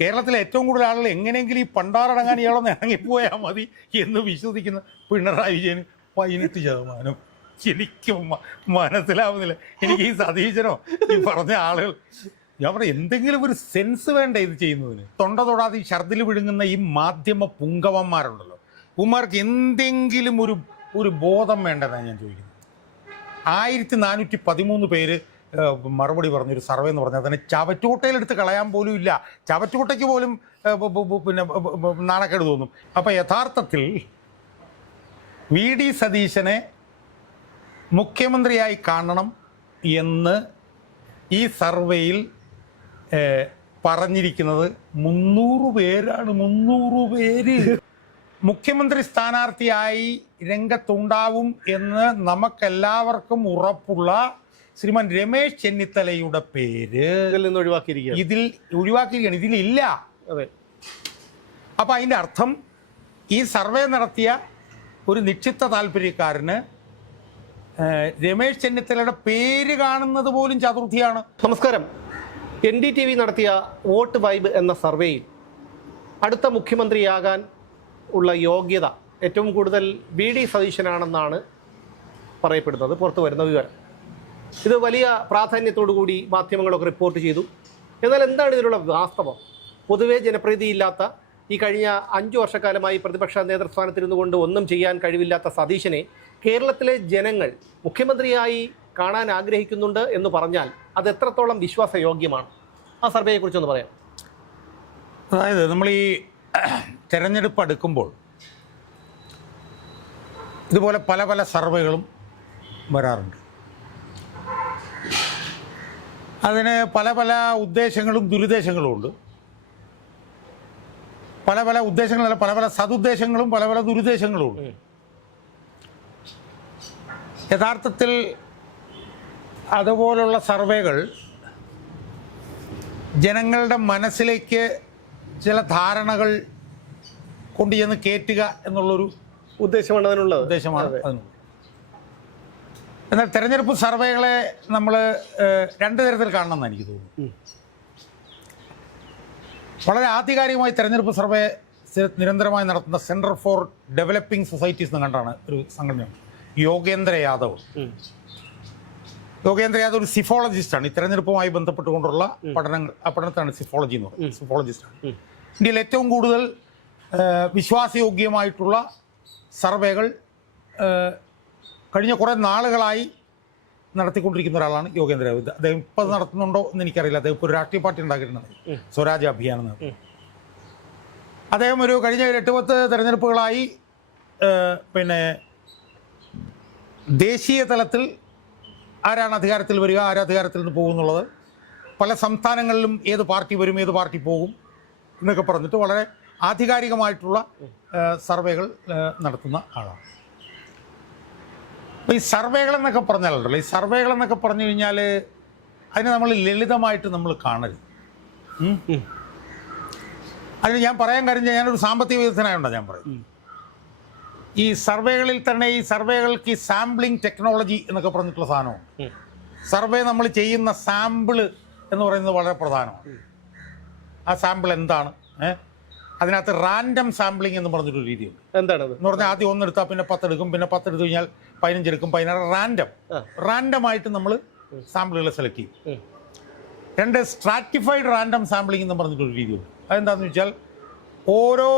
കേരളത്തിലെ ഏറ്റവും കൂടുതൽ ആളുകൾ എങ്ങനെയെങ്കിലും ഈ പണ്ടാറടങ്ങാൻ ഇയാളൊന്ന് ഇറങ്ങിപ്പോയാൽ മതി എന്ന് വിശ്വസിക്കുന്ന പിണറായി വിജയന് 18%. എനിക്ക് മനസ്സിലാവുന്നില്ല. എനിക്ക് ഈ സതീശനോ ഈ പറഞ്ഞ ആളുകൾ, ഞാൻ പറയാം, എന്തെങ്കിലും ഒരു സെൻസ് വേണ്ട ഇത് ചെയ്യുന്നതിന്. തൊണ്ട തൊടാതെ ഈ ഛർദിൽ വിഴുങ്ങുന്ന ഈ മാധ്യമ പുങ്കവന്മാരുണ്ടല്ലോ, ഉമ്മാർക്ക് എന്തെങ്കിലും ഒരു ബോധം വേണ്ടതാണ് ഞാൻ ചോദിക്കുന്നത്. 1413 പേര് മറുപടി പറഞ്ഞൊരു സർവേ എന്ന് പറഞ്ഞാൽ തന്നെ ചവറ്റുകൊട്ടയിലെടുത്ത് കളയാൻ പോലും ഇല്ല. ചവറ്റുകൊട്ടയ്ക്ക് പോലും പിന്നെ നാണക്കേട് തോന്നും. അപ്പം യഥാർത്ഥത്തിൽ വി ഡി സതീശനെ മുഖ്യമന്ത്രിയായി കാണണം എന്ന് ഈ സർവേയിൽ പറഞ്ഞിരിക്കുന്നത് 300 പേരാണ്. 300 പേര് മുഖ്യമന്ത്രി സ്ഥാനാർത്ഥിയായി രംഗത്തുണ്ടാവും എന്ന് നമുക്കെല്ലാവർക്കും ഉറപ്പുള്ള ശ്രീമാൻ രമേശ് ചെന്നിത്തലയുടെ പേര് ഇതിൽ ഒഴിവാക്കിയിരിക്കുകയാണ്, ഇതിലില്ല. അപ്പം അതിൻ്റെ അർത്ഥം ഈ സർവേ നടത്തിയ ഒരു നിശ്ചിത താല്പര്യക്കാരന് രമേശ് ചെന്നിത്തലയുടെ പേര് കാണുന്നത് പോലും ചതുർത്ഥിയാണ്. നമസ്കാരം. NDTV നടത്തിയ വോട്ട് വൈബ് എന്ന സർവേയിൽ അടുത്ത മുഖ്യമന്ത്രിയാകാൻ ഉള്ള യോഗ്യത ഏറ്റവും കൂടുതൽ വി ഡി സതീശനാണെന്നാണ് പറയപ്പെടുന്നത്, പുറത്തു വരുന്ന വിവരം. ഇത് വലിയ പ്രാധാന്യത്തോടു കൂടി മാധ്യമങ്ങളൊക്കെ റിപ്പോർട്ട് ചെയ്തു. എന്നാൽ എന്താണ് ഇതിലുള്ള വാസ്തവം? പൊതുവേ ജനപ്രീതിയില്ലാത്ത, ഈ കഴിഞ്ഞ 5 വർഷക്കാലമായി പ്രതിപക്ഷ നേതൃസ്ഥാനത്തിരുന്നു കൊണ്ട് ഒന്നും ചെയ്യാൻ കഴിവില്ലാത്ത സതീശനെ കേരളത്തിലെ ജനങ്ങൾ മുഖ്യമന്ത്രിയായി കാണാൻ ആഗ്രഹിക്കുന്നുണ്ട് എന്ന് പറഞ്ഞാൽ അത് എത്രത്തോളം വിശ്വാസയോഗ്യമാണ്? ആ സർവേയെക്കുറിച്ചൊന്ന് പറയാം. അതായത് നമ്മൾ ഈ തെരഞ്ഞെടുപ്പ് അടുക്കുമ്പോൾ ഇതുപോലെ പല പല സർവേകളും വരാറുണ്ട്. അതിന് പല പല ഉദ്ദേശങ്ങളും ദുരുദ്ദേശങ്ങളും ഉണ്ട്. പല പല ഉദ്ദേശങ്ങളല്ല, പല പല സതുദ്ദേശങ്ങളും പല പല ദുരുദ്ദേശങ്ങളും ഉണ്ട്. യഥാർത്ഥത്തിൽ അതുപോലുള്ള സർവേകൾ ജനങ്ങളുടെ മനസ്സിലേക്ക് ചില ധാരണകൾ കൊണ്ടുചെന്ന് കയറ്റുക എന്നുള്ളൊരു ഉദ്ദേശമാണ് അതിനുള്ളത്. എന്നാൽ തെരഞ്ഞെടുപ്പ് സർവേകളെ നമ്മൾ 2 തരത്തിൽ കാണണമെന്ന് എനിക്ക് തോന്നുന്നു. വളരെ ആധികാരികമായി തെരഞ്ഞെടുപ്പ് സർവേ നിരന്തരമായി നടത്തുന്ന സെൻറ്റർ ഫോർ ഡെവലപ്പിംഗ് സൊസൈറ്റീസ് എന്ന് കണ്ടാണ് ഒരു സംഘടന. യോഗേന്ദ്ര യാദവ് ഒരു സിഫോളജിസ്റ്റാണ്. ഈ തെരഞ്ഞെടുപ്പുമായി ബന്ധപ്പെട്ടുകൊണ്ടുള്ള പഠനത്താണ് സിഫോളജി എന്ന് പറയുന്നത്. സിഫോളജിസ്റ്റാണ്. ഇന്ത്യയിൽ ഏറ്റവും കൂടുതൽ വിശ്വാസയോഗ്യമായിട്ടുള്ള സർവേകൾ കഴിഞ്ഞ കുറേ നാളുകളായി നടത്തിക്കൊണ്ടിരിക്കുന്ന ഒരാളാണ് യോഗേന്ദ്ര യാദവ്. അദ്ദേഹം ഇപ്പം നടത്തുന്നുണ്ടോ എന്ന് എനിക്കറിയില്ല. അദ്ദേഹം ഇപ്പോൾ ഒരു രാഷ്ട്രീയ പാർട്ടി ഉണ്ടാക്കിയിട്ടുണ്ട്, സ്വരാജ് അഭിയാൻ എന്ന്. അദ്ദേഹം ഒരു കഴിഞ്ഞ 8-10 തെരഞ്ഞെടുപ്പുകളായി പിന്നെ ദേശീയ തലത്തിൽ ആരാണ് അധികാരത്തിൽ വരിക, ആരധികാരത്തിൽ നിന്ന് പോകുമെന്നുള്ളത്, പല സംസ്ഥാനങ്ങളിലും ഏത് പാർട്ടി വരും, ഏത് പാർട്ടി പോകും എന്നൊക്കെ പറഞ്ഞിട്ട് വളരെ ആധികാരികമായിട്ടുള്ള സർവേകൾ നടത്തുന്ന ആളാണ്. അപ്പോൾ ഈ സർവേകളെന്നൊക്കെ പറഞ്ഞാലുണ്ടല്ലോ, ഈ സർവേകളെന്നൊക്കെ പറഞ്ഞു കഴിഞ്ഞാൽ അതിനെ നമ്മൾ ലളിതമായിട്ട് നമ്മൾ കാണരുത്. അതിന് ഞാൻ പറയാൻ കാര്യം, ഞാനൊരു സാമ്പത്തിക വിദഗ്ധനായോണ്ടാണ് ഞാൻ പറയും. ഈ സർവേകളിൽ തന്നെ ഈ സർവേകൾക്ക് ഈ സാമ്പിളിംഗ് ടെക്നോളജി എന്നൊക്കെ പറഞ്ഞിട്ടുള്ള സാധനമാണ്. സർവേ നമ്മൾ ചെയ്യുന്ന സാമ്പിള് എന്ന് പറയുന്നത് വളരെ പ്രധാനമാണ്. ആ സാമ്പിൾ എന്താണ്? അതിനകത്ത് റാൻഡം സാമ്പിളിംഗ് എന്ന് പറഞ്ഞിട്ടൊരു രീതിയുണ്ട്. എന്താണത് എന്ന് പറഞ്ഞാൽ ആദ്യം 1 എടുത്താൽ പിന്നെ 10 എടുക്കും, പിന്നെ 10 എടുത്തു കഴിഞ്ഞാൽ 15 എടുക്കും, 16 റാൻഡമായിട്ട് നമ്മൾ സാമ്പിളുകളെ സെലക്ട് ചെയ്യും. 2 സ്ട്രാറ്റിഫൈഡ് റാൻഡം സാമ്പിളിംഗ് എന്ന് പറഞ്ഞിട്ടൊരു രീതിയുണ്ട്. അതെന്താണെന്ന് വെച്ചാൽ ഓരോ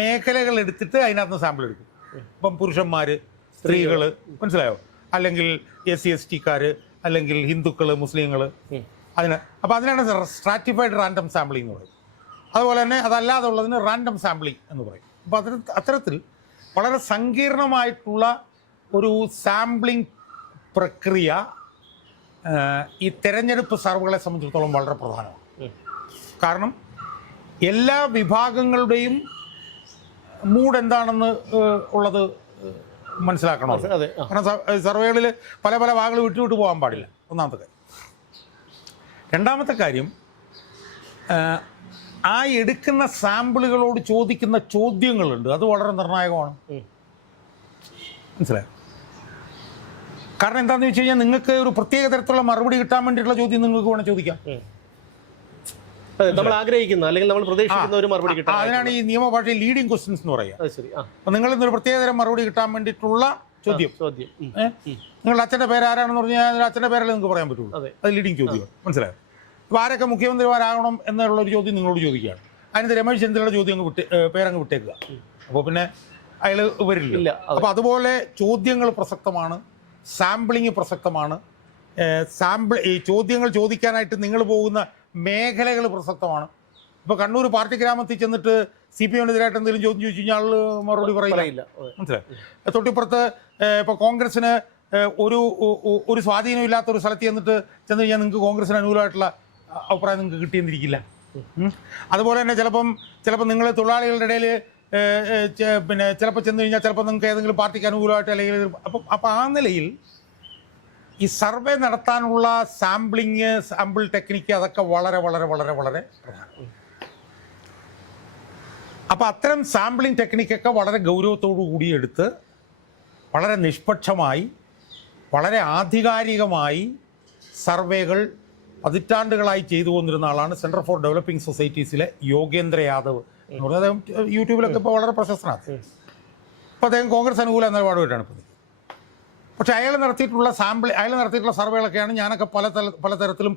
മേഖലകൾ എടുത്തിട്ട് അതിനകത്ത് സാമ്പിൾ എടുക്കും. ഇപ്പം പുരുഷന്മാർ, സ്ത്രീകൾ, മനസ്സിലായോ, അല്ലെങ്കിൽ SC/ST അല്ലെങ്കിൽ ഹിന്ദുക്കൾ, മുസ്ലിങ്ങൾ, അപ്പോൾ അതിനാണ് സ്ട്രാറ്റിഫൈഡ് റാൻഡം സാമ്പിളിംഗ് എന്ന് പറയും. അതുപോലെ തന്നെ അതല്ലാതെ ഉള്ളതിന് റാൻഡം സാമ്പിളിംഗ് എന്ന് പറയും. അപ്പോൾ അത്തരത്തിൽ വളരെ സങ്കീർണമായിട്ടുള്ള ഒരു സാമ്പിളിംഗ് പ്രക്രിയ ഈ തെരഞ്ഞെടുപ്പ് സർവേകളെ സംബന്ധിച്ചിടത്തോളം വളരെ പ്രധാനമാണ്. കാരണം എല്ലാ വിഭാഗങ്ങളുടെയും മൂഡ് എന്താണെന്ന് ഉള്ളത് മനസ്സിലാക്കണം. കാരണം സർവേകളിൽ പല പല ഭാഗങ്ങൾ വിട്ടുവിട്ട് പോകാൻ പാടില്ല, ഒന്നാമത്തെ കാര്യം. രണ്ടാമത്തെ കാര്യം, ആ എടുക്കുന്ന സാമ്പിളുകളോട് ചോദിക്കുന്ന ചോദ്യങ്ങളുണ്ട്, അത് വളരെ നിർണായകമാണ്. മനസ്സിലായോ? കാരണം എന്താണെന്ന് വെച്ച് കഴിഞ്ഞാൽ നിങ്ങൾക്ക് ഒരു പ്രത്യേക തരത്തിലുള്ള മറുപടി കിട്ടാൻ വേണ്ടിയിട്ടുള്ള ചോദ്യം നിങ്ങൾക്ക് വേണം ചോദിക്കാം. അതെ, നമ്മൾ ആഗ്രഹിക്കുന്ന അല്ലെങ്കിൽ നമ്മൾ പ്രതീക്ഷിക്കുന്ന ഒരു മറുപടി കിട്ടാൻ. അതിനാണ് ഈ നിയമഭാഷയിൽ ലീഡിംഗ് ക്വസ്റ്റ്യൻസ് എന്ന് പറയുക. അത് ശരി. അപ്പോൾ നിങ്ങൾ ഇന്നൊരു പ്രത്യേകതരം മറുപടി കിട്ടാൻ വേണ്ടിയിട്ടുള്ള ചോദ്യം. നിങ്ങളുടെ അച്ഛൻ്റെ പേര് ആരാണെന്ന് പറഞ്ഞാൽ അച്ഛൻ്റെ പേരല്ലേ നിങ്ങൾക്ക് പറയാൻ പറ്റുള്ളൂ. അത് ലീഡിംഗ് ചോദ്യം. മനസ്സിലായോ? അപ്പോൾ ആരൊക്കെ മുഖ്യമന്ത്രിമാരാകണം എന്നുള്ളൊരു ചോദ്യം നിങ്ങളോട് ചോദിക്കുകയാണ്. അതിനകത്ത് രമേശ് ചെന്നിത്തലയുടെ ചോദ്യം പേരങ്ങ് വിട്ടേക്കുക. അപ്പോൾ പിന്നെ അയാൾ വരില്ല. അപ്പോൾ അതുപോലെ ചോദ്യങ്ങൾ പ്രസക്തമാണ്, സാമ്പിളിങ് പ്രസക്തമാണ്, ഈ ചോദ്യങ്ങൾ ചോദിക്കാനായിട്ട് നിങ്ങൾ പോകുന്ന മേഖലകൾ പ്രസക്തമാണ്. ഇപ്പോൾ കണ്ണൂർ പാർട്ടി ഗ്രാമത്തിൽ ചെന്നിട്ട് CPM-നെതിരായിട്ട് എന്തെങ്കിലും ചോദ്യം ചോദിച്ചു കഴിഞ്ഞാൽ ആൾ മറുപടി പറയില്ല. മനസ്സിലായി? തൊട്ടിപ്പുറത്ത് ഇപ്പോൾ കോൺഗ്രസ്സിന് ഒരു സ്വാധീനമില്ലാത്ത ഒരു സ്ഥലത്ത് ചെന്ന് കഴിഞ്ഞാൽ നിങ്ങൾക്ക് കോൺഗ്രസിന് അനുകൂലമായിട്ടുള്ള അഭിപ്രായം നിങ്ങൾക്ക് കിട്ടിയെന്നിരിക്കില്ല. അതുപോലെ തന്നെ ചിലപ്പോൾ നിങ്ങൾ തൊഴിലാളികളുടെ ഇടയിൽ പിന്നെ ചിലപ്പോൾ ചെന്ന് കഴിഞ്ഞാൽ ചിലപ്പോൾ നിങ്ങൾക്ക് ഏതെങ്കിലും പാർട്ടിക്ക് അനുകൂലമായിട്ട് അല്ലെങ്കിൽ അപ്പം ആ നിലയിൽ ഈ സർവേ നടത്താനുള്ള സാമ്പിൾ ടെക്നിക്ക് അതൊക്കെ വളരെ വളരെ വളരെ വളരെ പ്രധാനം. അപ്പോൾ അത്തരം സാമ്പിളിംഗ് ടെക്നിക്കൊക്കെ വളരെ ഗൗരവത്തോടു കൂടി എടുത്ത് വളരെ നിഷ്പക്ഷമായി വളരെ ആധികാരികമായി സർവേകൾ പതിറ്റാണ്ടുകളായി ചെയ്തു കൊണ്ടിരുന്ന ആളാണ് സെൻറ്റർ ഫോർ ഡെവലപ്പിംഗ് സൊസൈറ്റീസിലെ യോഗേന്ദ്ര യാദവ് എന്ന് പറഞ്ഞാൽ അദ്ദേഹം യൂട്യൂബിലൊക്കെ ഇപ്പോൾ വളരെ പ്രശസ്തനാണ്. അപ്പോൾ അദ്ദേഹം കോൺഗ്രസ് അനുകൂല നിലപാടുമായിട്ടാണ് ഇപ്പോൾ. പക്ഷേ അയാൾ നടത്തിയിട്ടുള്ള സർവേകളൊക്കെയാണ് ഞാനൊക്കെ പല തരത്തിലും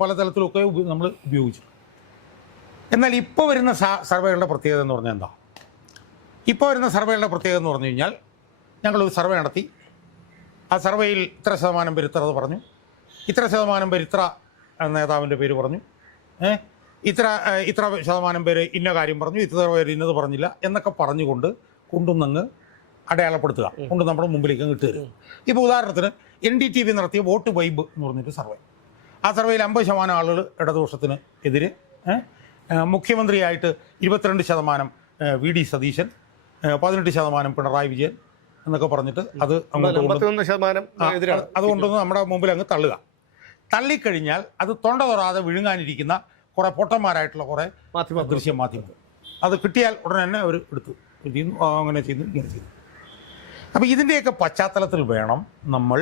ഒക്കെ നമ്മൾ ഉപയോഗിച്ചിട്ടുണ്ട്. എന്നാൽ ഇപ്പോൾ വരുന്ന സർവേകളുടെ പ്രത്യേകത എന്ന് പറഞ്ഞാൽ എന്താ? ഇപ്പോൾ വരുന്ന സർവേകളുടെ പ്രത്യേകത എന്ന് പറഞ്ഞു കഴിഞ്ഞാൽ ഞങ്ങളൊരു സർവേ നടത്തി, ആ സർവേയിൽ ഇത്ര ശതമാനം പേര് ഇത്ര പറഞ്ഞു, ഇത്ര ശതമാനം പേര് ഇത്ര നേതാവിൻ്റെ പേര് പറഞ്ഞു, ഇത്ര ശതമാനം പേര് ഇന്ന കാര്യം പറഞ്ഞു, ഇത്ര പേര് ഇന്നത് പറഞ്ഞില്ല എന്നൊക്കെ പറഞ്ഞുകൊണ്ട് കൊണ്ടുവന്നങ്ങ് അടയാളപ്പെടുത്തുക, കൊണ്ട് നമ്മുടെ മുമ്പിലേക്ക് അങ്ങ് ഇട്ട് തരും. ഇപ്പോൾ ഉദാഹരണത്തിന് NDTV നടത്തിയ വോട്ട് വൈബ് എന്ന് പറഞ്ഞൊരു സർവേ. ആ സർവേയിൽ 50% ആളുകൾ ഇടതുപക്ഷത്തിന് എതിര്, മുഖ്യമന്ത്രിയായിട്ട് 22% VD സതീശൻ, 18% പിണറായി വിജയൻ എന്നൊക്കെ പറഞ്ഞിട്ട് അത് അതുകൊണ്ടൊന്ന് നമ്മുടെ മുമ്പിൽ അങ്ങ് തള്ളുക. തള്ളിക്കഴിഞ്ഞാൽ അത് തൊണ്ട തൊറാതെ വിഴുങ്ങാനിരിക്കുന്ന കുറേ പൊട്ടന്മാരായിട്ടുള്ള കുറേ ദൃശ്യമാധ്യമങ്ങൾ അത് കിട്ടിയാൽ ഉടനെ തന്നെ അവർ എടുത്തു ചെയ്യുന്നു, അങ്ങനെ ചെയ്യുന്നു, ഇങ്ങനെ ചെയ്യുന്നു. അപ്പോൾ ഇതിൻ്റെയൊക്കെ പശ്ചാത്തലത്തിൽ വേണം നമ്മൾ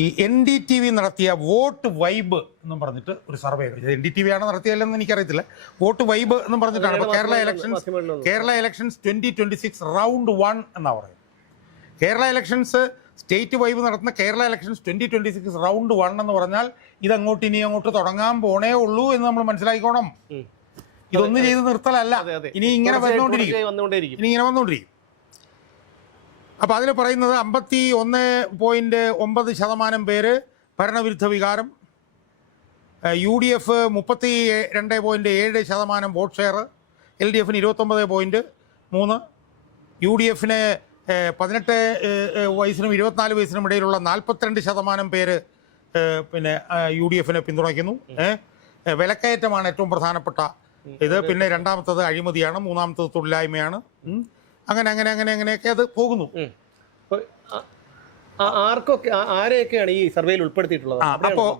ഈ NDTV നടത്തിയ വോട്ട് വൈബ് എന്നും പറഞ്ഞിട്ട് ഒരു സർവേ. NDTV ആണ് നടത്തിയല്ലെന്ന് എനിക്കറിയത്തില്ല. വോട്ട് വൈബ് എന്നും പറഞ്ഞിട്ടാണ് ഇപ്പോൾ കേരള ഇലക്ഷൻസ് 2026 റൗണ്ട് 1 എന്നാണ് പറയുന്നത്. കേരള ഇലക്ഷൻസ് സ്റ്റേറ്റ് വൈബ് നടത്തുന്ന കേരള ഇലക്ഷൻസ് 2026 റൗണ്ട് 1 എന്ന് പറഞ്ഞാൽ ഇനി അങ്ങോട്ട് തുടങ്ങാൻ പോണേ ഉള്ളൂ എന്ന് നമ്മൾ മനസ്സിലാക്കിക്കോണം. ഇതൊന്നും ചെയ്ത് നിർത്തലല്ല, ഇനി ഇങ്ങനെ വന്നുകൊണ്ടിരിക്കും. അപ്പോൾ അതിൽ പറയുന്നത് 51.9% പേര് ഭരണവിരുദ്ധ വികാരം, UDF 32.7% വോട്ട് ഷെയർ, LDFന് 29.3%, UDFന് 18 വയസ്സിനും 24 വയസ്സിനും ഇടയിലുള്ള 42% പേര് പിന്നെ UDFനെ പിന്തുണയ്ക്കുന്നു. വിലക്കയറ്റമാണ് ഏറ്റവും പ്രധാനപ്പെട്ട ഇത്. പിന്നെ രണ്ടാമത്തത് അഴിമതിയാണ്, മൂന്നാമത്തത് തൊഴിലില്ലായ്മയാണ്. അങ്ങനെയൊക്കെ അത് പോകുന്നു. ആരെയൊക്കെയാണ് ഈ സർവേയിൽ ഉൾപ്പെടുത്തിയിട്ടുള്ളത്?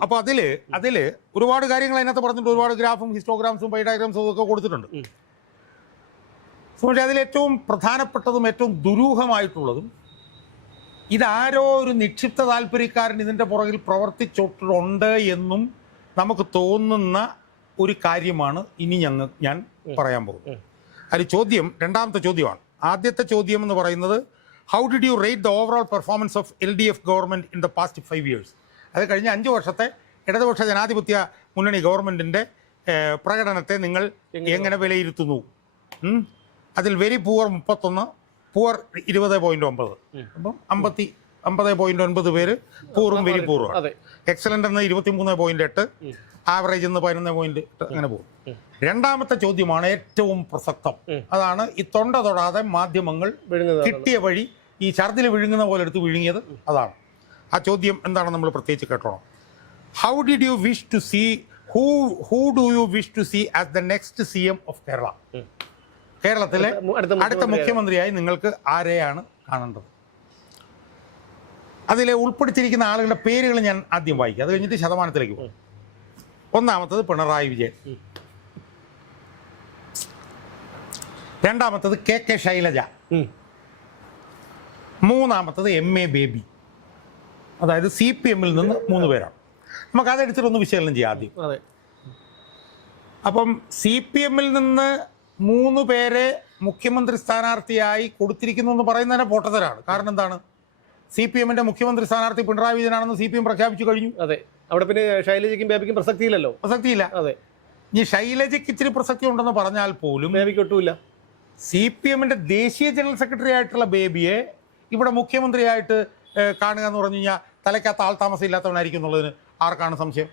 അപ്പോൾ അതിൽ ഒരുപാട് കാര്യങ്ങൾ അതിനകത്ത് പറഞ്ഞിട്ട് ഒരുപാട് ഗ്രാഫും ഹിസ്റ്റോഗ്രാംസും ഡയഗ്രാംസും ഒക്കെ കൊടുത്തിട്ടുണ്ട്. പക്ഷേ അതിലേറ്റവും പ്രധാനപ്പെട്ടതും ഏറ്റവും ദുരൂഹമായിട്ടുള്ളതും ഇതാരോ ഒരു നിക്ഷിപ്ത താല്പര്യക്കാരൻ ഇതിൻ്റെ പുറകിൽ പ്രവർത്തിച്ചിട്ടുണ്ട് എന്നും നമുക്ക് തോന്നുന്ന ഒരു കാര്യമാണ് ഇനി ഞാൻ പറയാൻ പോകുന്നത്. അത് രണ്ടാമത്തെ ചോദ്യമാണ്. ആദ്യത്തെ ചോദ്യം എന്ന് പറയുന്നത് how did U rate the overall performance of LDF government in the past 5 years? അത് കഴിഞ്ഞ 5 വർഷത്തെ ഇടതുപക്ഷ ജനാധിപത്യ മുന്നണി ഗവൺമെൻറ്റിൻ്റെ പ്രകടനത്തെ നിങ്ങൾ എങ്ങനെ വിലയിരുത്തുന്നു? അതിൽ വെരി പൂവർ 31, പൂവർ 20.9, അപ്പം 50.9 പേര് പൂറും വെരി പൂറും. എക്സലൻ്റ് എന്ന് 23.8, ആവറേജ് എന്ന് 11.8, അങ്ങനെ പോകും. രണ്ടാമത്തെ ചോദ്യമാണ് ഏറ്റവും പ്രസക്തം. അതാണ് ഈ തൊണ്ട തൊടാതെ മാധ്യമങ്ങൾ കിട്ടിയ വഴി ഈ ഛർദിൽ വിഴുങ്ങുന്ന പോലെ എടുത്ത് വിഴുങ്ങിയത്. അതാണ് ആ ചോദ്യം. എന്താണ് നമ്മൾ പ്രത്യേകിച്ച് കേട്ടോണം. How did you wish to see who do you wish to see as the next CM of Kerala? കേരളത്തിലെ അടുത്ത മുഖ്യമന്ത്രിയായി നിങ്ങൾക്ക് ആരെയാണ് കാണേണ്ടത്? അതിൽ ഉൾപ്പെടുത്തിയിരിക്കുന്ന ആളുകളുടെ പേരുകൾ ഞാൻ ആദ്യം വായിക്കാം, അത് കഴിഞ്ഞിട്ട് ശതമാനത്തിലേക്ക് പോകും. ഒന്നാമത്തത് പിണറായി വിജയൻ, രണ്ടാമത്തത് KK ശൈലജ, മൂന്നാമത്തത് MA ബേബി. അതായത് CPM-ൽ നിന്ന് 3 പേരാണ്. നമുക്ക് അതെടുത്തിട്ടൊന്ന് വിശകലനം ചെയ്യാം ആദ്യം. അപ്പം CPM-ൽ നിന്ന് 3 പേരെ മുഖ്യമന്ത്രി സ്ഥാനാർത്ഥിയായി കൊടുത്തിരിക്കുന്നു എന്ന് പറയുന്നതിനെ പൊട്ടത്തരാണ്. കാരണം എന്താണ്? CPM-ന്റെ മുഖ്യമന്ത്രി സ്ഥാനാർത്ഥി പിണറായി വിജയനാണെന്ന് CPM പ്രഖ്യാപിച്ചു കഴിഞ്ഞു. അതെ, അവിടെ പിന്നെ ശൈലജയ്ക്കും ബേബിക്കും പ്രസക്തിയില്ലല്ലോ. പ്രസക്തിയില്ല. അതെ, ഇനി ശൈലജയ്ക്ക് ഇച്ചിരി പ്രസക്തി ഉണ്ടെന്ന് പറഞ്ഞാൽ പോലും ബേബിക്ക് ഒട്ടുമില്ല. CPM-ന്റെ ദേശീയ ജനറൽ സെക്രട്ടറി ആയിട്ടുള്ള ബേബിയെ ഇവിടെ മുഖ്യമന്ത്രിയായിട്ട് കാണുക എന്ന് പറഞ്ഞു കഴിഞ്ഞാൽ തലയ്ക്കകത്ത് ആൾ താമസം ഇല്ലാത്തവനായിരിക്കും എന്നുള്ളതിന് ആർക്കാണ് സംശയം?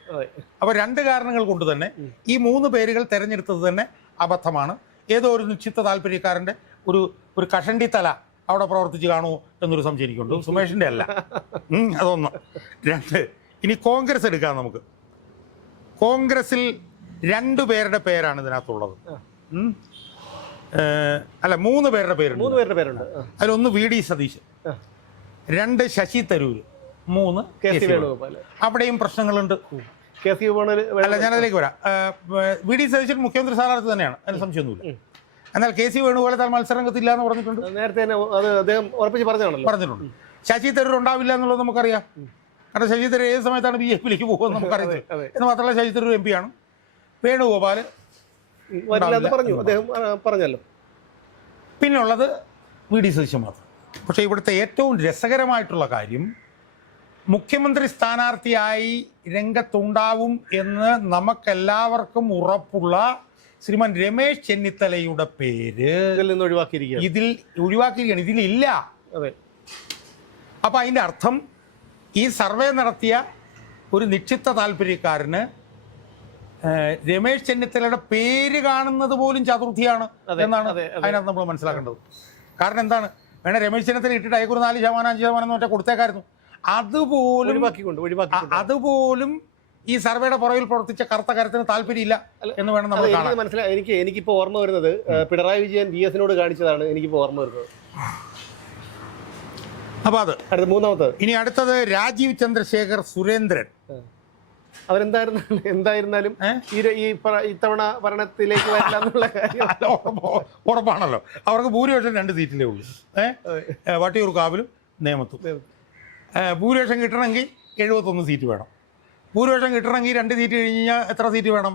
അപ്പോൾ 2 കാരണങ്ങൾ കൊണ്ട് തന്നെ ഈ 3 പേരുകൾ തിരഞ്ഞെടുത്തത് തന്നെ അബദ്ധമാണ്. ഏതോ ഒരു നിശ്ചിത താല്പര്യക്കാരൻ്റെ ഒരു കഷണ്ടി തല അവിടെ പ്രവർത്തിച്ച് കാണുമോ എന്നൊരു സംശയം എനിക്കുണ്ട്. സുമേഷിൻ്റെ അല്ല. അതൊന്ന്. 2, ഇനി കോൺഗ്രസ് എടുക്കാം നമുക്ക്. കോൺഗ്രസിൽ 2 പേരുടെ പേരാണ് ഇതിനകത്തുള്ളത്. അല്ല, 3 പേരുടെ പേരുണ്ട്. അതിലൊന്ന് VD സതീശൻ, 2 ശശി തരൂർ, 3 KC വേണുഗോപാൽ. അവിടെയും പ്രശ്നങ്ങളുണ്ട്. അല്ല, ഞാനതിലേക്ക് വരാം. VD സതീശൻ മുഖ്യമന്ത്രി സ്ഥാനാർത്ഥി തന്നെയാണ്, അതിന് സംശയമൊന്നുമില്ല. എന്നാൽ KC വേണുഗോപാൽ താൻ മത്സരരംഗത്തില്ല എന്ന് പറഞ്ഞിട്ടുണ്ട്. നേരത്തെ തന്നെ അത് അദ്ദേഹം ഉറപ്പിച്ച് പറഞ്ഞിട്ടുണ്ട്. ശശി തരൂർ ഉണ്ടാവില്ല എന്നുള്ളത് നമുക്കറിയാം. കാരണം ശശി തരൂർ ഏത് സമയത്താണ് BJP-യിലേക്ക് പോകുമെന്ന് നമുക്കറിയാം. എന്ന് മാത്രമല്ല, ശശി തരൂർ MP ആണ്. വേണുഗോപാൽ പറഞ്ഞല്ലോ. പിന്നുള്ളത് VD സതീശൻ മാത്രം. പക്ഷേ ഇവിടുത്തെ ഏറ്റവും രസകരമായിട്ടുള്ള കാര്യം, മുഖ്യമന്ത്രി സ്ഥാനാർത്ഥിയായി രംഗത്തുണ്ടാവും എന്ന് നമുക്കെല്ലാവർക്കും ഉറപ്പുള്ള ശ്രീമാൻ രമേശ് ചെന്നിത്തലയുടെ പേര് ഇതിൽ ഒഴിവാക്കിയിരിക്കുകയാണ്. ഇതിലില്ല. അപ്പം അതിൻ്റെ അർത്ഥം ഈ സർവേ നടത്തിയ ഒരു നിശ്ചിത താല്പര്യക്കാരന് രമേശ് ചെന്നിത്തലയുടെ പേര് കാണുന്നത് പോലും ചതുർത്ഥിയാണ് എന്നാണ് അതിനകത്ത് നമ്മൾ മനസ്സിലാക്കേണ്ടത്. കാരണം എന്താണ്? വേണേ രമേശ് ചെന്നിത്തല ഇട്ടിട്ട് അയക്കൊരു 4%, 5% മറ്റേ കൊടുത്തേക്കായിരുന്നു. അതുപോലും ഈ സർവേയുടെ പുറകിൽ പ്രവർത്തിച്ച കറുത്ത കരത്തിന് താല്പര്യമില്ല എന്ന് വേണം നമ്മൾ കാണാൻ. മനസ്സിലായി. എനിക്കിപ്പോൾ ഓർമ്മ വരുന്നത് പിണറായി വിജയൻ VS-നോട് കാണിച്ചതാണ് എനിക്കിപ്പോൾ ഓർമ്മ വരുന്നത്. അപ്പോൾ അത് അടുത്ത 3ാമത്തെ. ഇനി അടുത്തത് രാജീവ് ചന്ദ്രശേഖർ സുരേന്ദ്രൻ. എന്തായിരുന്നാലും ഇത്തവണ ഭരണത്തിലേക്ക് വരില്ല എന്നുള്ള കാര്യം ഉറപ്പാണല്ലോ. അവർക്ക് ഭൂരിപക്ഷം 2 സീറ്റിലേ ഉള്ളൂ. വട്ടിയൂർക്കാവിലും നേമത്തും. ഭൂരിപക്ഷം കിട്ടണമെങ്കിൽ 71 സീറ്റ് വേണം. ഭൂരിപക്ഷം കിട്ടണമെങ്കിൽ 2 സീറ്റ് കഴിഞ്ഞ് കഴിഞ്ഞാൽ എത്ര സീറ്റ് വേണം?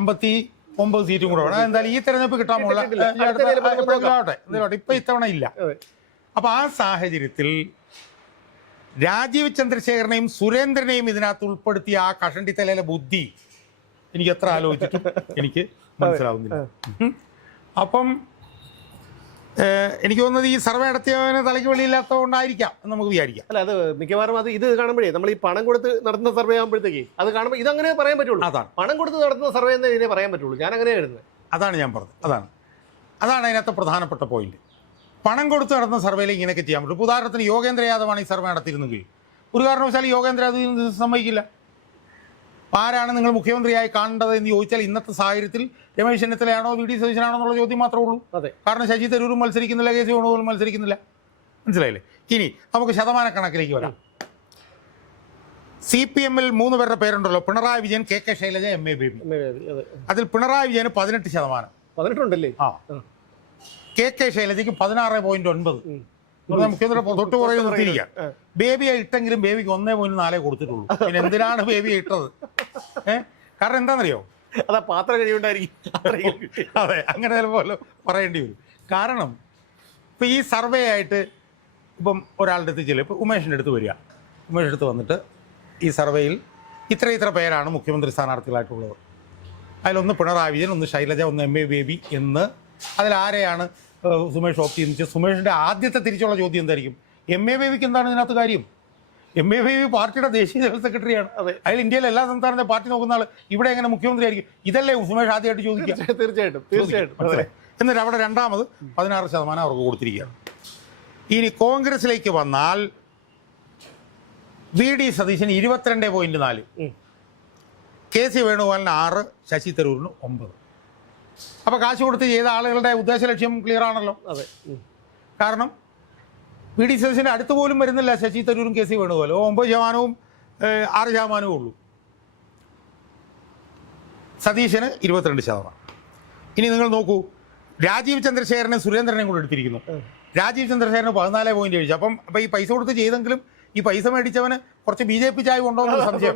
59 സീറ്റും കൂടെ വേണം. എന്തായാലും ഈ തെരഞ്ഞെടുപ്പ് കിട്ടാമുള്ള ഇപ്പം ഇത്തവണ ഇല്ല. അപ്പം ആ സാഹചര്യത്തിൽ രാജീവ് ചന്ദ്രശേഖരനെയും സുരേന്ദ്രനെയും ഇതിനകത്ത് ഉൾപ്പെടുത്തിയ ആ കഷണ്ടിത്തലയിലെ ബുദ്ധി എനിക്ക് എത്ര ആലോചിച്ചിട്ടും എനിക്ക് മനസ്സിലാവുന്നില്ല. അപ്പം എനിക്ക് തോന്നുന്നത് ഈ സർവേ നടത്തിയവന് തലയ്ക്ക് വെളിയില്ലാത്തതുകൊണ്ടായിരിക്കാം എന്ന് നമുക്ക് വിചാരിക്കാം. അല്ല, അത് മിക്കവാറും ഇത് കാണുമ്പോഴേ നമ്മൾ ഈ പണം കൊടുത്ത് നടത്തുന്ന സർവേ ആകുമ്പോഴത്തേക്ക് അത് കാണുമ്പോൾ ഇതങ്ങനെ പറയാൻ പറ്റുള്ളൂ. അതാണ് പണം കൊടുത്ത് നടത്തുന്ന സർവേ എന്നേ ഇതിനെ പറയാൻ പറ്റുള്ളൂ. ഞാൻ അങ്ങനെ എഴുതുന്നത്. അതാണ് ഞാൻ പറഞ്ഞത്. അതാണ് അതിനകത്ത് പ്രധാനപ്പെട്ട പോയിന്റ്. പണം കൊടുത്ത് നടത്തുന്ന സർവേയിൽ ഇങ്ങനെയൊക്കെ ചെയ്യാൻ പറ്റും. ഉദാഹരണത്തിന് യോഗേന്ദ്ര യാദവാണ് ഈ സർവേ നടത്തിയിരുന്നെങ്കിൽ ഒരു കാരണവശാലും യോഗേന്ദ്ര യാദവ് സമ്മതിക്കില്ല. ആരാണ് നിങ്ങൾ മുഖ്യമന്ത്രിയായി കാണേണ്ടത് എന്ന് ചോദിച്ചാൽ ഇന്നത്തെ സാഹചര്യത്തിൽ രമേശ് ചെന്നിത്തലയാണോ VD സതീശനാണോ എന്നുള്ള ചോദ്യം മാത്രമേ ഉള്ളൂ. കാരണം ശശി തരൂരും മത്സരിക്കുന്നില്ല, KC വേണുഗോപാലും മത്സരിക്കുന്നില്ല. മനസ്സിലായില്ലേ? ഇനി നമുക്ക് ശതമാനക്കണക്കിലേക്ക് വരാം. CPM-ൽ 3 പേരുടെ പേരുണ്ടല്ലോ. Pinarayi Vijayan, KK Shailaja, MA Baby. അതിൽ പിണറായി വിജയന് 18%. 18 ഉണ്ടല്ലേ? KK ശൈലജയ്ക്ക് 16.9. മുഖ്യമന്ത്രി തൊട്ട് പുറകെ നിർത്തിയിരിക്കുക. ബേബിയെ ഇട്ടെങ്കിലും ബേബിക്ക് 1.4 കൊടുത്തിട്ടുള്ളൂ. പിന്നെ എന്തിനാണ് ബേബിയെ ഇട്ടത്? കാരണം എന്താണെന്നറിയോ? അതാ പാത്രം കഴിയുണ്ടായിരിക്കും. അതെ, അങ്ങനെ ചിലപ്പോൾ പറയേണ്ടി വരും. കാരണം ഇപ്പം ഈ സർവേ ആയിട്ട് ഇപ്പം ഒരാളുടെ അടുത്ത് ചെല്ലും. ഇപ്പം ഉമേഷിൻ്റെ അടുത്ത് വരിക. ഉമേഷിൻ്റെ അടുത്ത് വന്നിട്ട് ഈ സർവേയിൽ ഇത്ര പേരാണ് മുഖ്യമന്ത്രി സ്ഥാനാർത്ഥികളായിട്ടുള്ളത്. അതിലൊന്ന് പിണറായി വിജയൻ, ഒന്ന് ശൈലജ, ഒന്ന് MA ബേബി എന്ന്. അതിലാരെയാണ് സുമേഷ് ഓപ്റ്റ് ചെയ്യുന്നത് വെച്ചാൽ സുമേഷിൻ്റെ ആദ്യത്തെ തിരിച്ചുള്ള ചോദ്യം എന്തായിരിക്കും? MA ബേബിക്ക് എന്താണ് ഇതിനകത്ത് കാര്യം? MA ബേബി പാർട്ടിയുടെ ദേശീയ ജനറൽ സെക്രട്ടറിയാണ്. അതിൽ ഇന്ത്യയിലെ എല്ലാ സംസ്ഥാനത്തെ പാർട്ടി നോക്കുന്ന ആൾ ഇവിടെ എങ്ങനെ മുഖ്യമന്ത്രി ആയിരിക്കും? ഇതല്ലേ സുമേഷ് ആദ്യമായിട്ട് ചോദിക്കുക? തീർച്ചയായിട്ടും. എന്നിട്ട് അവിടെ രണ്ടാമത് 16% അവർക്ക് കൊടുത്തിരിക്കുകയാണ്. ഇനി കോൺഗ്രസിലേക്ക് വന്നാൽ VD സതീശന് 22.4, KC വേണുഗോപാലിന് 6, ശശി തരൂരിന് 9. അപ്പോൾ കാശ് കൊടുത്ത് ചെയ്ത ആളുകളുടെ ഉദ്ദേശ ലക്ഷ്യം ക്ലിയർ ആണല്ലോ. കാരണം VD സതീശൻ്റെ അടുത്ത് പോലും വരുന്നില്ല ശശി തരൂരും KC വേണുഗോപാലും. 9%, 6% ഉള്ളൂ. സതീശന് 22%. ഇനി നിങ്ങൾ നോക്കൂ, രാജീവ് ചന്ദ്രശേഖരനെ സുരേന്ദ്രനെയും കൂടെ എടുത്തിരിക്കുന്നു. രാജീവ് ചന്ദ്രശേഖരന് 14.7. അപ്പം ഈ പൈസ കൊടുത്ത് ചെയ്തെങ്കിലും ഈ പൈസ മേടിച്ചവന് കുറച്ച് BJP ചായ ഉണ്ടോ എന്ന് സംശയം.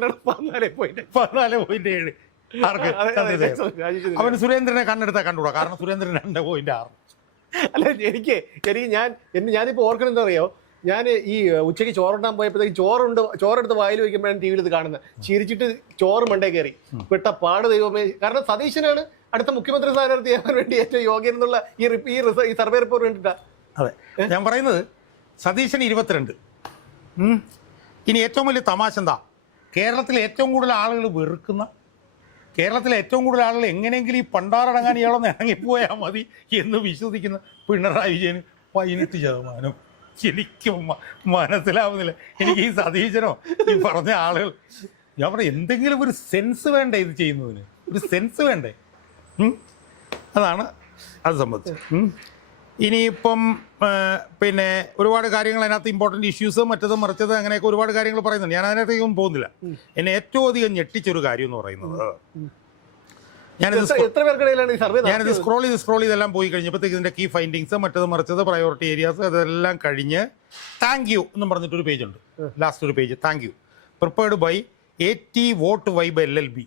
14.7. ആർക്ക്? അതെ, അതെ, ചന്ദ്രശേഖർ. രാജീവ് അവന് സുരേന്ദ്രനെ കണ്ണെടുത്താൽ കണ്ടുകൂടാ, കാരണം സുരേന്ദ്രൻ 2.6. അല്ല എനിക്ക് ഞാനിപ്പോൾ ഓർക്കണം എന്താ അറിയോ, ഞാൻ ഈ ഉച്ചയ്ക്ക് ചോറുണ്ടാൻ പോയപ്പോഴത്തേക്ക് ചോറെടുത്ത് വായിൽ വയ്ക്കുമ്പോഴാണ് ടി വിയിൽ ഇത് കാണുന്നത്. ചിരിച്ചിട്ട് ചോറ് മണ്ടേ കയറി വിട്ട പാട് ദൈവമേ. കാരണം സതീശനാണ് അടുത്ത മുഖ്യമന്ത്രി സ്ഥാനാർത്ഥിയാകാൻ വേണ്ടി ഏറ്റവും യോഗ്യൻ എന്നുള്ള ഈ സർവേ റിപ്പോർട്ട് വേണ്ടിട്ടാ. അതെ, ഞാൻ പറയുന്നത് സതീശന് 22. ഇനി ഏറ്റവും വലിയ തമാശ എന്താ, കേരളത്തിലെ ഏറ്റവും കൂടുതൽ ആളുകൾ വെറുക്കുന്ന, കേരളത്തിലെ ഏറ്റവും കൂടുതൽ ആളുകൾ എങ്ങനെയെങ്കിലും ഈ പണ്ടാറടങ്ങാൻ ഇയാളൊന്ന് ഇറങ്ങിപ്പോയാൽ മതി എന്ന് വിശ്വസിക്കുന്ന പിണറായി വിജയന് 18%. എനിക്ക് മനസ്സിലാവുന്നില്ല. എനിക്ക് ഈ സതീശനോ ഈ പറഞ്ഞ ആളുകൾ, ഞാൻ പറയാം, എന്തെങ്കിലും ഒരു സെൻസ് വേണ്ടേ ഇത് ചെയ്യുന്നതിന്? ഒരു സെൻസ് വേണ്ടേ? അതാണ് അത് സംബന്ധിച്ച്. ഇനിയിപ്പം പിന്നെ ഒരുപാട് കാര്യങ്ങൾ അതിനകത്ത് ഇമ്പോർട്ടൻറ്റ് ഇഷ്യൂസ് മറ്റത് മറിച്ചത് അങ്ങനെയൊക്കെ ഒരുപാട് കാര്യങ്ങൾ പറയുന്നുണ്ട്. ഞാൻ അതിനകത്തേക്കൊന്നും പോകുന്നില്ല. എന്നെ ഏറ്റവും അധികം ഞെട്ടിച്ചൊരു കാര്യം എന്ന് പറയുന്നത്, ഞാനിത് സ്ക്രോൾ ചെയ്തെല്ലാം പോയി കഴിഞ്ഞപ്പോഴത്തേക്ക് ഇതിൻ്റെ കീ ഫൈൻഡിങ്സ് മറ്റത് മറിച്ചത് പ്രയോറിറ്റി ഏരിയാസ് അതെല്ലാം കഴിഞ്ഞ് താങ്ക് യു എന്നും പറഞ്ഞിട്ടൊരു പേജുണ്ട്. ലാസ്റ്റ് ഒരു page, thank you prepared by AT vote vibe LLP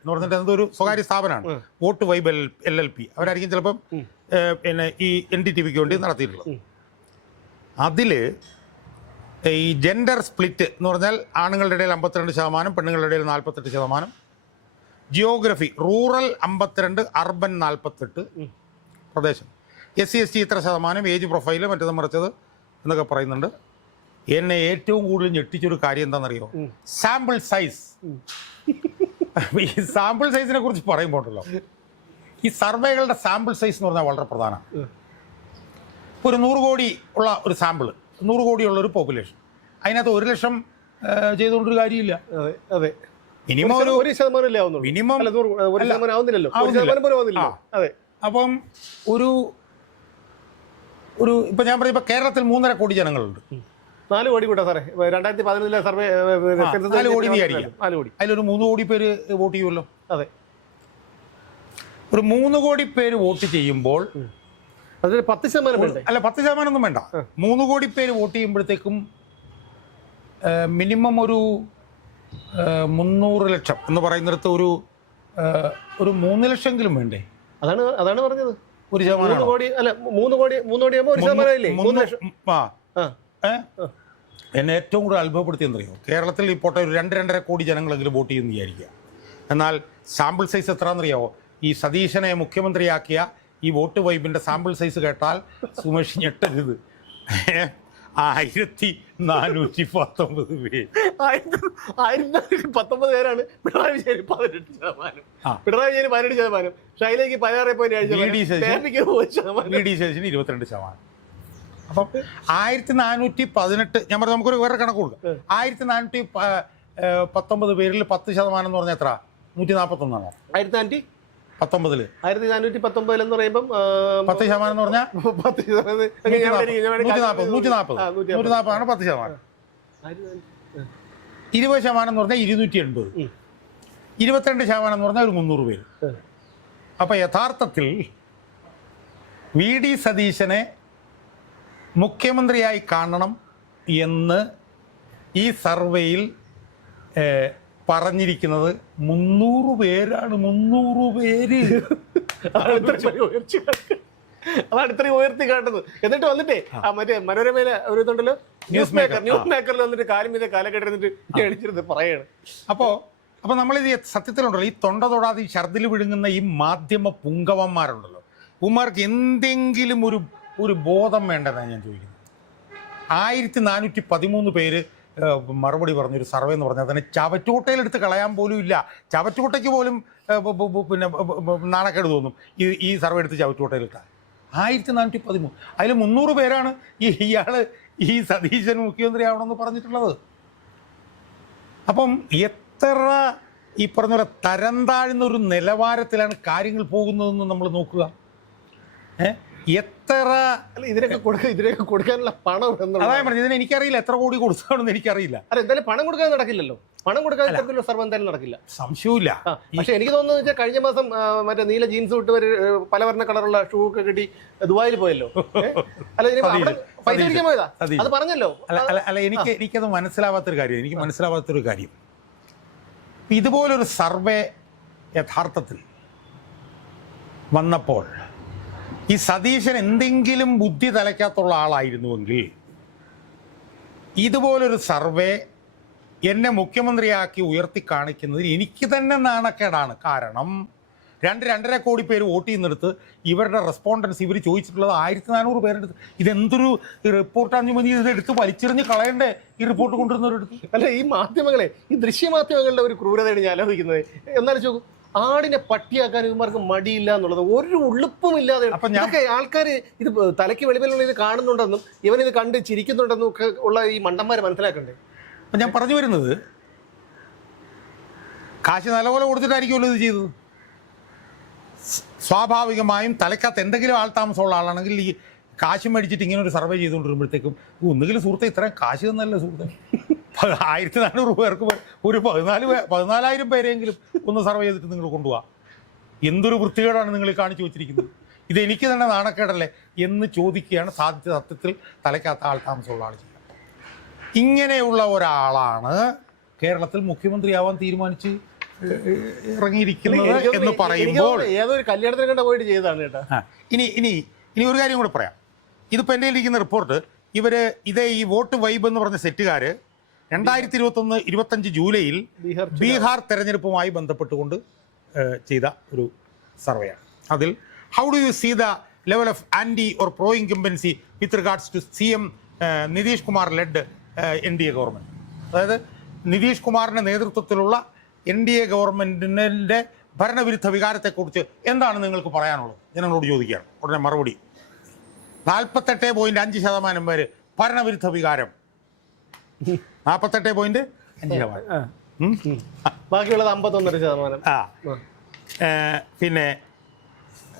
എന്ന് പറഞ്ഞിട്ട് അതൊരു സ്വകാര്യ സ്ഥാപനമാണ്. വോട്ട് വൈബ് LLP അവരായിരിക്കും ചിലപ്പം പിന്നെ ഈ NDTVക്ക് വേണ്ടി നടത്തിയിട്ടുള്ളത്. അതിൽ ഈ ജെൻഡർ സ്പ്ലിറ്റ് എന്ന് പറഞ്ഞാൽ ആണുങ്ങളുടെ ഇടയിൽ 52%, പെണ്ണുങ്ങളുടെ ഇടയിൽ 48%, ജിയോഗ്രഫി റൂറൽ 52, അർബൻ 48 പ്രദേശം, SC/ST ഇത്ര ശതമാനം, ഏജ് പ്രൊഫൈല് മറ്റത് മറിച്ചത് എന്നൊക്കെ പറയുന്നുണ്ട്. എന്നെ ഏറ്റവും കൂടുതൽ ഞെട്ടിച്ചൊരു കാര്യം എന്താണെന്നറിയോ, സാമ്പിൾ സൈസ്. ഈ സാമ്പിൾ സൈസിനെ കുറിച്ച് പറയുമ്പോൾ ഉണ്ടല്ലോ, ഈ സർവേകളുടെ സാമ്പിൾ സൈസ് എന്ന് പറഞ്ഞാൽ വളരെ പ്രധാനമാണ്. ഒരു 100 കോടി ഉള്ള ഒരു സാമ്പിൾ, 100 കോടിയുള്ള ഒരു പോപ്പുലേഷൻ, അതിനകത്ത് 1 ലക്ഷം ചെയ്തുകൊണ്ടൊരു കാര്യമില്ല. അതെ, മിനിമം ഒരു 1% മിനിമം ആവുന്നില്ലല്ലോ. അപ്പം ഒരു ഇപ്പം ഞാൻ പറയും, ഇപ്പം കേരളത്തിൽ 3.5 കോടി ജനങ്ങളുണ്ട്. 4 കോടി കൂട്ടാ സാറേ, 2011 സർവേ 4 കോടി വിചാരിക്കാം. അതിലൊരു 3 കോടി പേര് വോട്ട് ചെയ്യുമല്ലോ. അതെ, ഒരു 3 കോടി പേര് വോട്ട് ചെയ്യുമ്പോൾ അതിൽ 10% അല്ല, 10% ഒന്നും വേണ്ട. 3 കോടി പേര് വോട്ട് ചെയ്യുമ്പോഴത്തേക്കും മിനിമം ഒരു 300 ലക്ഷം എന്ന് പറയുന്നിടത്ത് ഒരു 3 ലക്ഷമെങ്കിലും വേണ്ടേ? അതാണ് പറഞ്ഞത്. 1% 3 കോടി അല്ല, 3 കോടി ആകുമ്പോൾ 1% ഇല്ലേ? 3 ലക്ഷം. എന്നെ ഏറ്റവും കൂടുതൽ അത്ഭുതപ്പെടുത്തിയെന്നറിയോ, കേരളത്തിൽ ഇപ്പോൾ ഒരു 2-2.5 കോടി ജനങ്ങളെങ്കിലും വോട്ട് ചെയ്യുമെന്ന് വിചാരിക്കുക. എന്നാൽ സാമ്പിൾ സൈസ് എത്രയാണെന്നറിയാമോ? ഈ സതീശനെ മുഖ്യമന്ത്രിയാക്കിയ ഈ വോട്ട് വൈബിൻ്റെ സാമ്പിൾ സൈസ് കേട്ടാൽ സുമേഷ് ഞെട്ടരുത്. 1419 പേര്. 1419 പേരാണ്. പിണറായി വിജയൻ 18%, പിണറായി വിജയൻ 18%, ഷൈലേക്ക് 16.7%, VD ശേഷന് 22%. അപ്പം 1418, ഞാൻ പറഞ്ഞു നമുക്കൊരു വേറെ കണക്ക് കൊടുക്കാം. 1419 പേരിൽ 10% എന്ന് പറഞ്ഞാൽ എത്ര? 141 ആണോ? 1419 എന്ന് പറയുമ്പം 10% എന്ന് പറഞ്ഞാൽ 140 ആണ് 10%. 20% എന്ന് പറഞ്ഞാൽ 280, 22% എന്ന് പറഞ്ഞാൽ ഒരു 300 പേര്. അപ്പം യഥാർത്ഥത്തിൽ VD സതീശനെ മുഖ്യമന്ത്രിയായി കാണണം എന്ന് ഈ സർവേയിൽ പറഞ്ഞിരിക്കുന്നത് 300 പേരാണ്. 300 പേര്. അതാണ് ഇത്രയും ഉയർത്തി കാട്ടുന്നത്. എന്നിട്ട് വന്നിട്ടേ മറ്റേ മനോരമയിലെ ഒരു ഇതുണ്ടല്ലോ, ന്യൂസ് മേക്കറിൽ വന്നിട്ട് കാലം ഇതേ കാലഘട്ടം എഴുതിച്ചിരുന്നത് പറയാണ്. അപ്പോൾ നമ്മളിത് സത്യത്തിലുണ്ടല്ലോ, ഈ തൊണ്ട തൊടാതെ ഈ ഛർദിൽ വിഴുങ്ങുന്ന ഈ മാധ്യമ പുങ്കവന്മാരുണ്ടല്ലോ, ഉമ്മാർക്ക് എന്തെങ്കിലും ഒരു ബോധം വേണ്ടതാണ് ഞാൻ ചോദിക്കുന്നത്. 1413 പേര് മറുപടി പറഞ്ഞൊരു സർവേ എന്ന് പറഞ്ഞാൽ തന്നെ ചവറ്റുകൊട്ടയിലെടുത്ത് കളയാൻ പോലും ഇല്ല. ചവറ്റുകൊട്ടയ്ക്ക് പോലും പിന്നെ നാണക്കേട് തോന്നും ഈ സർവേ എടുത്ത് ചവറ്റുകൊട്ടയിലിട്ടാൽ. 1413, അതിൽ 300 പേരാണ് ഇയാൾ ഈ സതീശൻ മുഖ്യമന്ത്രി ആവണമെന്ന് പറഞ്ഞിട്ടുള്ളത്. അപ്പം എത്ര ഈ പറഞ്ഞ പോലെ തരം താഴ്ന്ന ഒരു നിലവാരത്തിലാണ് കാര്യങ്ങൾ പോകുന്നതെന്ന് നമ്മൾ നോക്കുക. എത്ര ഇതിനൊക്കെ കൊടുക്കാനുള്ള പണം, അതായത് പറഞ്ഞു, ഇതിന് എനിക്കറിയില്ല എത്ര കോടി കൊടുത്താണെന്ന് എനിക്കറിയില്ല. അല്ല, എന്തായാലും പണം കൊടുക്കാതെ നടക്കില്ലല്ലോ. പണം കൊടുക്കാതെ തരത്തിലുള്ള സർവ്വം എന്തായാലും നടക്കില്ല, സംശയമില്ല. പക്ഷെ എനിക്ക് തോന്നുന്നത് വെച്ചാൽ കഴിഞ്ഞ മാസം മറ്റേ നീല ജീൻസ് വിട്ട് പലവർണ്ണ കളറുള്ള ഷൂ ഒക്കെ കിട്ടി ദുബായിൽ പോയല്ലോ. അല്ല, പൈസ പിടിക്കാൻ പോയതാ, അത് പറഞ്ഞല്ലോ. അല്ല, എനിക്കത് മനസ്സിലാവാത്തൊരു കാര്യം, ഇതുപോലൊരു സർവേ യഥാർത്ഥത്തിൽ വന്നപ്പോൾ ഈ സതീശൻ എന്തെങ്കിലും ബുദ്ധി തലയ്ക്കകത്തുള്ള ആളായിരുന്നുവെങ്കിൽ ഇതുപോലൊരു സർവേ എന്നെ മുഖ്യമന്ത്രിയാക്കി ഉയർത്തി കാണിക്കുന്നതിൽ എനിക്ക് തന്നെ നാണക്കേടാണ്. കാരണം 2-2.5 കോടി പേര് വോട്ട് ചെയ്യുന്നിടത്ത് ഇവരുടെ റെസ്പോണ്ടൻസ് ഇവർ ചോദിച്ചിട്ടുള്ളത് 1400 പേരെടുത്ത്. ഇതെന്തൊരു റിപ്പോർട്ടാണെന്ന് മതി, ഇതെടുത്ത് വലിച്ചെറിഞ്ഞ് കളയണ്ടേ ഈ റിപ്പോർട്ട് കൊണ്ടുവരുന്നവരെടുത്ത്? അല്ല, ഈ മാധ്യമങ്ങളെ, ഈ ദൃശ്യമാധ്യമങ്ങളുടെ ഒരു ക്രൂരതയാണ് ഞാൻ ആലോചിക്കുന്നത്. എന്നാലും ചോദിക്കും, ആടിനെ പട്ടിയാക്കാൻ ഇവന്മാർക്ക് മടിയില്ല എന്നുള്ളത് ഒരു ഉളുപ്പും ഇല്ലാതെ ആൾക്കാർ ഇത് തലയ്ക്ക് വെളിവിലുള്ള ഇത് കാണുന്നുണ്ടെന്നും ഇവനിത് കണ്ട് ചിരിക്കുന്നുണ്ടെന്നും ഒക്കെ ഉള്ള ഈ മണ്ടന്മാരെ മനസ്സിലാക്കണ്ടേ? അപ്പം ഞാൻ പറഞ്ഞു വരുന്നത്, കാശ് നല്ലപോലെ കൊടുത്തിട്ടായിരിക്കുമല്ലോ ഇത് ചെയ്തത്. സ്വാഭാവികമായും തലയ്ക്കകത്ത് എന്തെങ്കിലും ആൾതാമസമുള്ള ആളാണെങ്കിൽ ഈ കാശ് മേടിച്ചിട്ട് ഇങ്ങനെ ഒരു സർവേ ചെയ്തുകൊണ്ടിരുമ്പോഴത്തേക്കും ഒന്നുകിൽ സുഹൃത്തെ ഇത്രയും കാശ് തന്നല്ലേ സുഹൃത്തെ, 1400 പേർക്ക് ഒരു 14,000 പേരെങ്കിലും ഒന്ന് സർവേ ചെയ്തിട്ട് നിങ്ങൾ കൊണ്ടുപോകാം. എന്തൊരു വൃത്തികേടാണ് നിങ്ങൾ കാണിച്ചു വെച്ചിരിക്കുന്നത്, ഇതെനിക്ക് തന്നെ നാണക്കേടല്ലേ എന്ന് ചോദിക്കുകയാണ് സത്യത്തിൽ തലയ്ക്കകത്ത് ആൾതാമസമുള്ള ആൾ ചെയ്യുക. ഇങ്ങനെയുള്ള ഒരാളാണ് കേരളത്തിൽ മുഖ്യമന്ത്രിയാവാൻ തീരുമാനിച്ച് ഇറങ്ങിയിരിക്കുന്നത് എന്ന് പറയുമ്പോൾ ഏതൊരു കല്യാണത്തിന് കണ്ട പോയിട്ട് ചെയ്തതാണ് കേട്ടോ. ഇനി ഒരു കാര്യം കൂടെ പറയാം. ഇതിപ്പോൾ എൻ്റെ ഇരിക്കുന്ന റിപ്പോർട്ട്, ഇതേ ഈ വോട്ട് വൈബ് എന്ന് പറഞ്ഞ സെറ്റുകാർ 2021-25 ജൂലൈയിൽ ബീഹാർ തെരഞ്ഞെടുപ്പുമായി ബന്ധപ്പെട്ടുകൊണ്ട് ചെയ്ത ഒരു സർവേയാണ്. അതിൽ how do you see the level of anti or pro incumbency with regards to CM Nitish Kumar led NDA government. അതായത് നിതീഷ് കുമാറിൻ്റെ നേതൃത്വത്തിലുള്ള NDA ഗവൺമെൻറ്റിൻ്റെ ഭരണവിരുദ്ധ വികാരത്തെക്കുറിച്ച് എന്താണ് നിങ്ങൾക്ക് പറയാനുള്ളത് ജനങ്ങളോട് ചോദിക്കുകയാണ്. ഉടനെ മറുപടി 48.5% പേര് ഭരണവിരുദ്ധ വികാരം, 48.5%. ബാക്കിയുള്ളത് 51%. പിന്നെ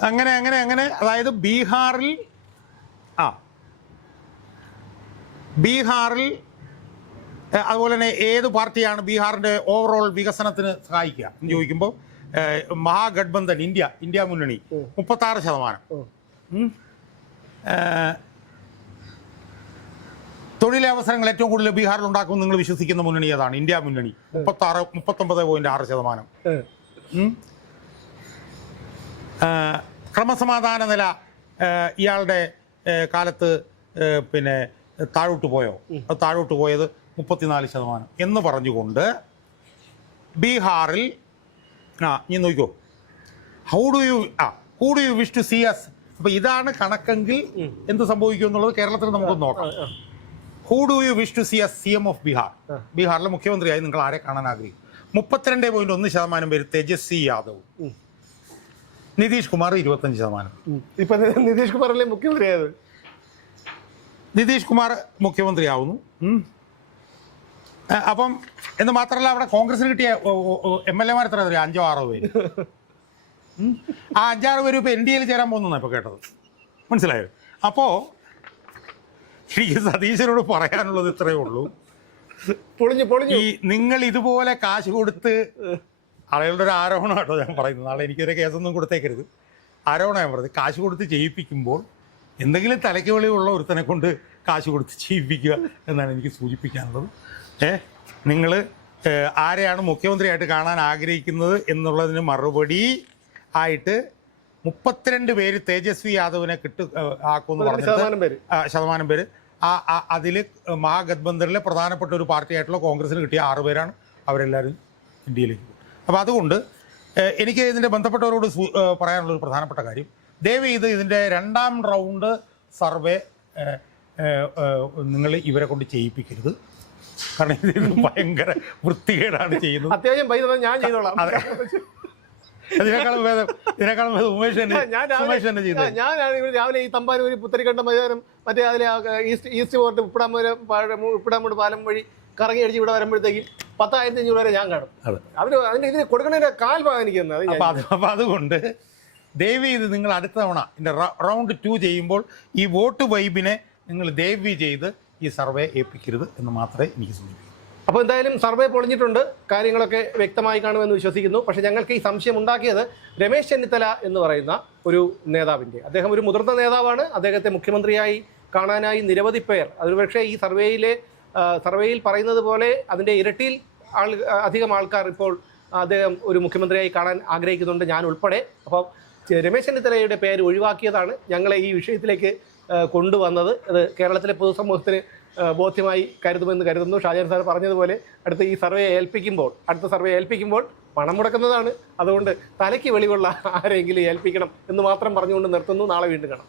അങ്ങനെ അതായത് ബീഹാറിൽ അതുപോലെ തന്നെ ഏത് പാർട്ടിയാണ് ബീഹാറിൻ്റെ ഓവറോൾ വികസനത്തിന് സഹായിക്കുക എന്ന് ചോദിക്കുമ്പോൾ മഹാഗഡ്ബന്ധൻ ഇന്ത്യ മുന്നണി 36%. തൊഴിലവസരങ്ങൾ ഏറ്റവും കൂടുതൽ ബീഹാറിൽ ഉണ്ടാക്കുമെന്ന് നിങ്ങൾ വിശ്വസിക്കുന്ന മുന്നണി ഏതാണ്? ഇന്ത്യ മുന്നണി 39.6%. ക്രമസമാധാന നില ഇയാളുടെ കാലത്ത് പിന്നെ താഴോട്ട് പോയോ? അത് താഴോട്ട് പോയത് 34% എന്ന് പറഞ്ഞുകൊണ്ട് ബീഹാറിൽ നീ നോക്കിക്കോ, who do you wish to see as. അപ്പോൾ ഇതാണ് കണക്കെങ്കിൽ എന്ത് സംഭവിക്കും എന്നുള്ളത് കേരളത്തിൽ നമുക്കൊന്ന് നോക്കാം. Who do you wish to see as CM of Bihar. ബീഹാറിലെ മുഖ്യമന്ത്രിയായി നിങ്ങൾ ആരെ കാണാൻ ആഗ്രഹിക്കും? 32.1% പേര് തേജസ്വി യാദവ്, നിതീഷ് കുമാർ 25%. ഇപ്പൊ നിതീഷ് കുമാറല്ലേ മുഖ്യമന്ത്രിയായത്? നിതീഷ് കുമാർ മുഖ്യമന്ത്രിയാവുന്നു. അപ്പം എന്ന് മാത്രമല്ല, അവിടെ കോൺഗ്രസിന് കിട്ടിയ MLA-മാർ എത്ര? 5-6 പേര്. ആ 5-6 പേര് ഇപ്പോൾ NDAയിൽ ചേരാൻ പോകുന്നതാണ് ഇപ്പോൾ കേട്ടത്. മനസ്സിലായോ? അപ്പോൾ എനിക്ക് സതീശനോട് പറയാനുള്ളത് ഇത്രയേ ഉള്ളൂ. ഈ നിങ്ങൾ ഇതുപോലെ കാശ് കൊടുത്ത്, ആളുകളുടെ ഒരു ആരോപണം കേട്ടോ ഞാൻ പറയുന്നത്, നാളെ എനിക്കൊരു കേസൊന്നും കൊടുത്തേക്കരുത്, ആരോപണം ഞാൻ പറഞ്ഞത്, കാശ് കൊടുത്ത് ചെയ്യിപ്പിക്കുമ്പോൾ എന്തെങ്കിലും തലയ്ക്ക് വെളിവുള്ള ഒരുത്തനെ കൊണ്ട് കാശ് കൊടുത്ത് ചെയ്യിപ്പിക്കുക എന്നാണ് എനിക്ക് സൂചിപ്പിക്കാനുള്ളത്. നിങ്ങൾ ആരെയാണ് മുഖ്യമന്ത്രിയായിട്ട് കാണാൻ ആഗ്രഹിക്കുന്നത് എന്നുള്ളതിന് മറുപടി ആയിട്ട് 32 പേര് തേജസ്വി യാദവിനെ ആക്കുമെന്ന് പറഞ്ഞിട്ട് ശതമാനം പേര് അതിൽ മഹാഗത്ബന്ധനിലെ പ്രധാനപ്പെട്ട ഒരു പാർട്ടിയായിട്ടുള്ള കോൺഗ്രസിന് കിട്ടിയ 6 പേരാണ്. അവരെല്ലാവരും ഇന്ത്യയിലേക്ക് പോകും. അപ്പോൾ അതുകൊണ്ട് എനിക്ക് ഇതിൻ്റെ ബന്ധപ്പെട്ടവരോട് പറയാനുള്ളൊരു പ്രധാനപ്പെട്ട കാര്യം, ദയവ് ചെയ്ത് ഇതിൻ്റെ 2ാം റൗണ്ട് സർവേ നിങ്ങൾ ഇവരെ കൊണ്ട് ചെയ്യിപ്പിക്കരുത്. കാരണം ഇത് ഭയങ്കര വൃത്തികേടാണ് ചെയ്യുന്നത്. അത്യാവശ്യം പൈസ ഞാൻ ചെയ്തോളാം. ഇതിനേക്കാളും ഭേദം ഉമേഷ് തന്നെ ചെയ്തു. ഞാൻ രാവിലെ ഈ തമ്പാനൂർ പുത്തരിക്കണ്ടം മൈതാനം മറ്റേ അതിലെ ഈസ്റ്റ് പോർട്ട് ഉപ്പിടാമൂട് പാലം വഴി കറങ്ങി അടിച്ച് ഇവിടെ വരുമ്പോഴത്തേക്കും 10,500 വരെ ഞാൻ കാണും. അവർ അതിൻ്റെ ഇതിന് കൊടുക്കണതിൻ്റെ കാൽ ഭാഗം എനിക്ക് തന്നത്. അപ്പം അതുകൊണ്ട് ദയവ് ചെയ്ത് നിങ്ങൾ അടുത്ത തവണ ഇതിൻ്റെ റൗണ്ട് 2 ചെയ്യുമ്പോൾ ഈ വോട്ട് വൈബിനെ നിങ്ങൾ ദയവ് ചെയ്ത് ഈ സർവേ ഏൽപ്പിക്കരുത് എന്ന് മാത്രമേ എനിക്ക് സൂചിപ്പിക്കൂ. അപ്പോൾ എന്തായാലും സർവേ പൊളിഞ്ഞിട്ടുണ്ട്, കാര്യങ്ങളൊക്കെ വ്യക്തമായി കാണുമെന്ന് വിശ്വസിക്കുന്നു. പക്ഷേ ഞങ്ങൾക്ക് ഈ സംശയം ഉണ്ടാക്കിയത് രമേശ് ചെന്നിത്തല എന്ന് പറയുന്ന ഒരു നേതാവിൻ്റെ, അദ്ദേഹം ഒരു മുതിർന്ന നേതാവാണ്. അദ്ദേഹത്തെ മുഖ്യമന്ത്രിയായി കാണാനായി നിരവധി പേർ, അത് പക്ഷേ ഈ സർവേയിൽ പറയുന്നത് പോലെ അതിൻ്റെ ഇരട്ടിയിൽ അധികം ആൾക്കാർ ഇപ്പോൾ അദ്ദേഹം ഒരു മുഖ്യമന്ത്രിയായി കാണാൻ ആഗ്രഹിക്കുന്നുണ്ട്, ഞാൻ ഉൾപ്പെടെ. അപ്പോൾ രമേശ് ചെന്നിത്തലയുടെ പേര് ഒഴിവാക്കിയതാണ് ഞങ്ങളെ ഈ വിഷയത്തിലേക്ക് കൊണ്ടുവന്നത്. അത് കേരളത്തിലെ പൊതുസമൂഹത്തിന് ബോധ്യമായി കരുതുമെന്ന് കരുതുന്നു. ഷാജഹാൻ സാർ പറഞ്ഞതുപോലെ അടുത്ത സർവേ ഏൽപ്പിക്കുമ്പോൾ പണം മുടക്കുന്നതാണ്. അതുകൊണ്ട് തലയ്ക്ക് വെളിവുള്ള ആരെങ്കിലും ഏൽപ്പിക്കണം എന്ന് മാത്രം പറഞ്ഞുകൊണ്ട് നിർത്തുന്നു. നാളെ വീണ്ടും കാണാം.